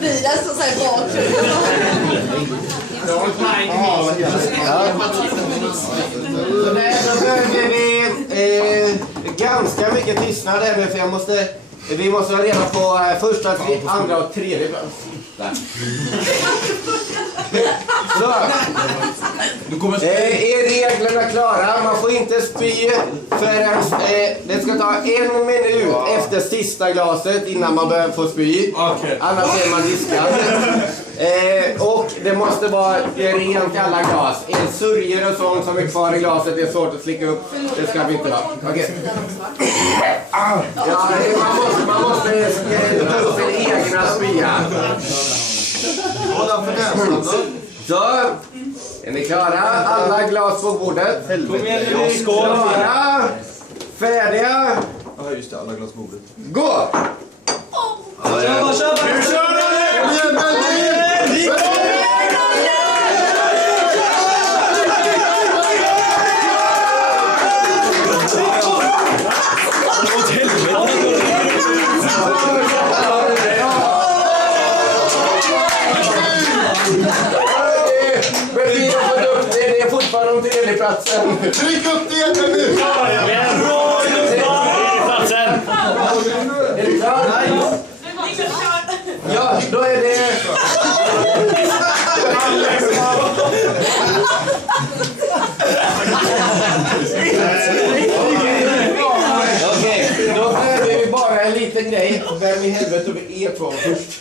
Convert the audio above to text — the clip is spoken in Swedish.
Bilen som säger bak. Då behöver vi ganska mycket tystnad här nu, för vi måste ha reda på första, andra och tredje plats. Så. Är reglerna klara? Man får inte spy förrän det ska ta 1 minut efter sista glaset innan man börjar få spy. Okay. Annars är man diskad. Och det måste vara rent i alla glas. En surger och sånt som är kvar i glaset är svårt att slicka upp. Det ska vi inte ha. Okay. Ja, man måste ta upp sin egna spya. Så, är ni klara? Alla glas på bordet. Klara, färdiga. Ja, just det, alla glas på bordet. Gå! Det är fortfarande om tredjeplatsen. Tryck upp det igen nu! Är du klar? Ja, då är det... Okej, då behöver vi bara en liten grej. Vem i helvete är två först?